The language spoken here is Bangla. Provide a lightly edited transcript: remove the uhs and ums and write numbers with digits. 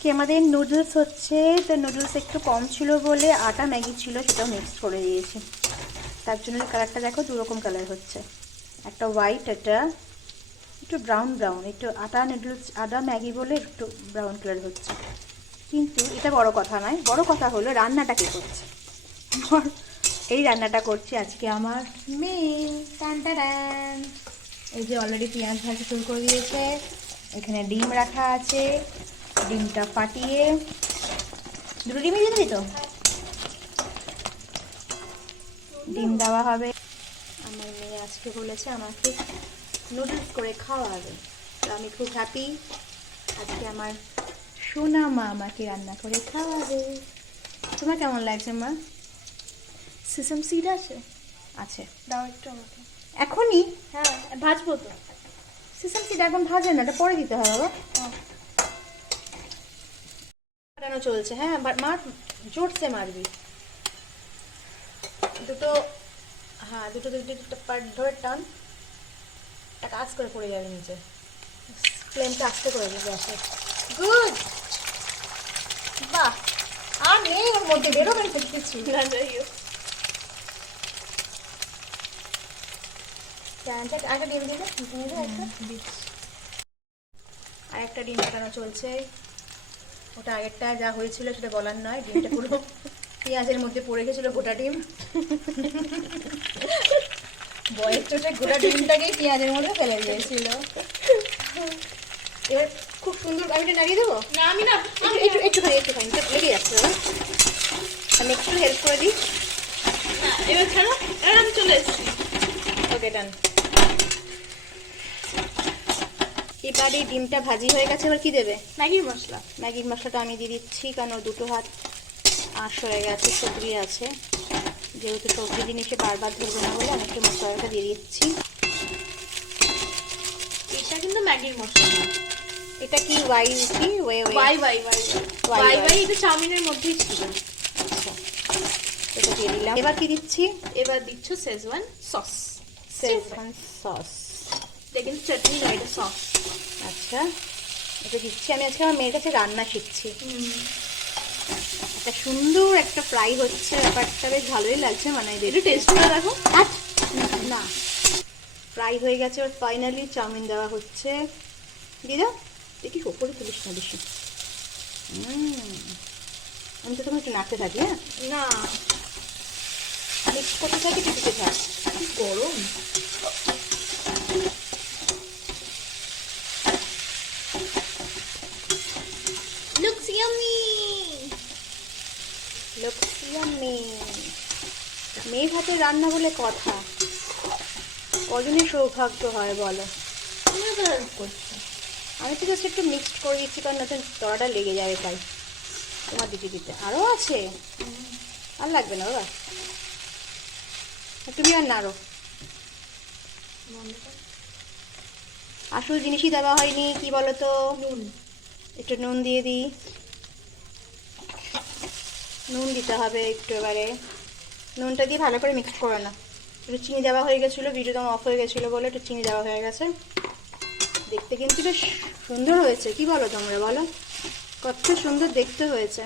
আজকে আমাদের নুডলস হচ্ছে, তো নুডলস একটু কম ছিল বলে আটা ম্যাগি ছিল সেটাও মিক্স করে দিয়েছি। তার জন্য কালারটা দেখো দুরকম কালার হচ্ছে, একটা হোয়াইট, একটা একটু ব্রাউন ব্রাউন, একটু আটা নুডলস আটা ম্যাগি বলে একটু ব্রাউন কালার হচ্ছে। কিন্তু এটা বড় কথা নয়, বড় কথা হলো রান্নাটা কে করছে। এই রান্নাটা করছি আজকে আমার মেয়ে। টান টান, এই যে অলরেডি পেঁয়াজ ভাজি শুরু করে দিয়েছে, এখানে ডিম রাখা আছে, ডিমটা ফাটিয়ে দুটো ডিমই দিয়ে দিত, ডিম দেওয়া হবে। আমার মেয়ে আজকে বলেছে আমাকে নুডলস করে খাওয়াবে, তো আমি খুব হ্যাপি। আজকে আমার সোনা মা আমাকে রান্না করে খাওয়াবে। তোমার কেমন লাগছে মা? সিসাম সিড আছে? আছে, দাও একটু আমাকে। এখনই? হ্যাঁ, ভাজবো তো। সিসাম সিড এখন ভাজে না, এটা পরে দিতে হবে বাবা। ফাটানো চলছে, হ্যাঁ মার, জোরসে মারবি দুটো। হ্যাঁ, দুটো দুটো পার্ট ধরে টান, একটা কাজ করে পড়ে যাবে নিচে। ফ্লেমটা আস্তে করে দেবে গ্যাসে। গুড, বাহ। আর নেই ওর মধ্যে, বেরোবে কিছু না, যাই হোক। আরেকটা ডিম দিয়ে আর একটা ডিম ফাটানো চলছে। ওটা আগেরটা যা হয়েছিল সেটা বলার নয়, ডিমটা পুরো পেঁয়াজের মধ্যে পড়ে গেছিল, গোটা ডিম। বয়ের চোটে গোটা ডিমটাকেই পেঁয়াজের মধ্যে ফেলে দিয়েছিল। এবার খুব সুন্দর, আমি এটা নাড়িয়ে দেবো। না, আমি না, একটুখানি লেগে যাচ্ছে বাবা, আমি একটু হেল্প করে দিই। না, এবার ছাড়ো, এবার আমি চলে এসেছি। ওকে, ডান। এবার এই ডিমটা ভাজি হয়ে গেছে, এবার কি দেবে? ম্যাগির মশলা। ম্যাগির মশলাটা আমি দিয়ে দিচ্ছি, কারণ দুটো হাত আঁশ হয়ে গেছে, সবজি আছে যেহেতু, সবজি জিনিসে বারবার ধরবো না বলে আমি একটু মশলাটা দিয়ে দিচ্ছি। এটা কিন্তু ম্যাগির মশলা না। এটা কি ওয়াই কি ওয়াই ওয়াই ওয়াই ওয়াই ওয়াই, এটা চাউমিনের মধ্যেই ছিল। আচ্ছা, এটা দিয়ে দিলাম। এবার কি দিচ্ছি? এবার দিচ্ছ শেজওয়ান সস। Schezwan sauce. এটা কিন্তু চাটনি নয়, এটা সস। আচ্ছা, এটা দিচ্ছি। আমি আজকে আমার মেয়ের কাছে রান্না শিখছি। একটা সুন্দর একটা ফ্রাই হচ্ছে, ব্যাপারটা বেশ ভালোই লাগছে, মানে একটু টেস্ট করে দেখো। না, ফ্রাই হয়ে গেছে, আর ফাইনালি চাউমিন দেওয়া হচ্ছে। দিয়ে দাও, দেখি ওপরে তুলিস না বেশি। আমি তো তোমার একটু নাড়তে থাকি। হ্যাঁ, না, মিক্স করতে থাকি, টিপিতে থাক। গরম। Looks yummy. মেয়ে হাতে রান্না বলে কথা, কজনের সৌভাগ্য হয় বলো? তুমি তো হেল্প করছো। আমি তো জাস্ট একটু মিক্সড করে দিচ্ছি, কারণ নতুন তলাটা লেগে যাবে তাই। তোমার দিতে দিতে আরও আছে, আর লাগবে না বাবা, তুমি আর নাড়ো। আসল জিনিসই দেওয়া হয়নি, কি বলো তো? নুন। একটু নুন দিয়ে দিই, নুন দিতে হবে একটু। এবারে নুনটা দিয়ে ভালো করে মিক্স করে না। একটু চিনি দেওয়া হয়ে গেছিলো, ভিডিও তো অফ হয়ে গেছিলো বলে একটু চিনি দেওয়া হয়ে গেছে। দেখতে কিন্তু বেশ সুন্দর হয়েছে, কি বলো তোমরা? বলো কত সুন্দর দেখতে হয়েছে।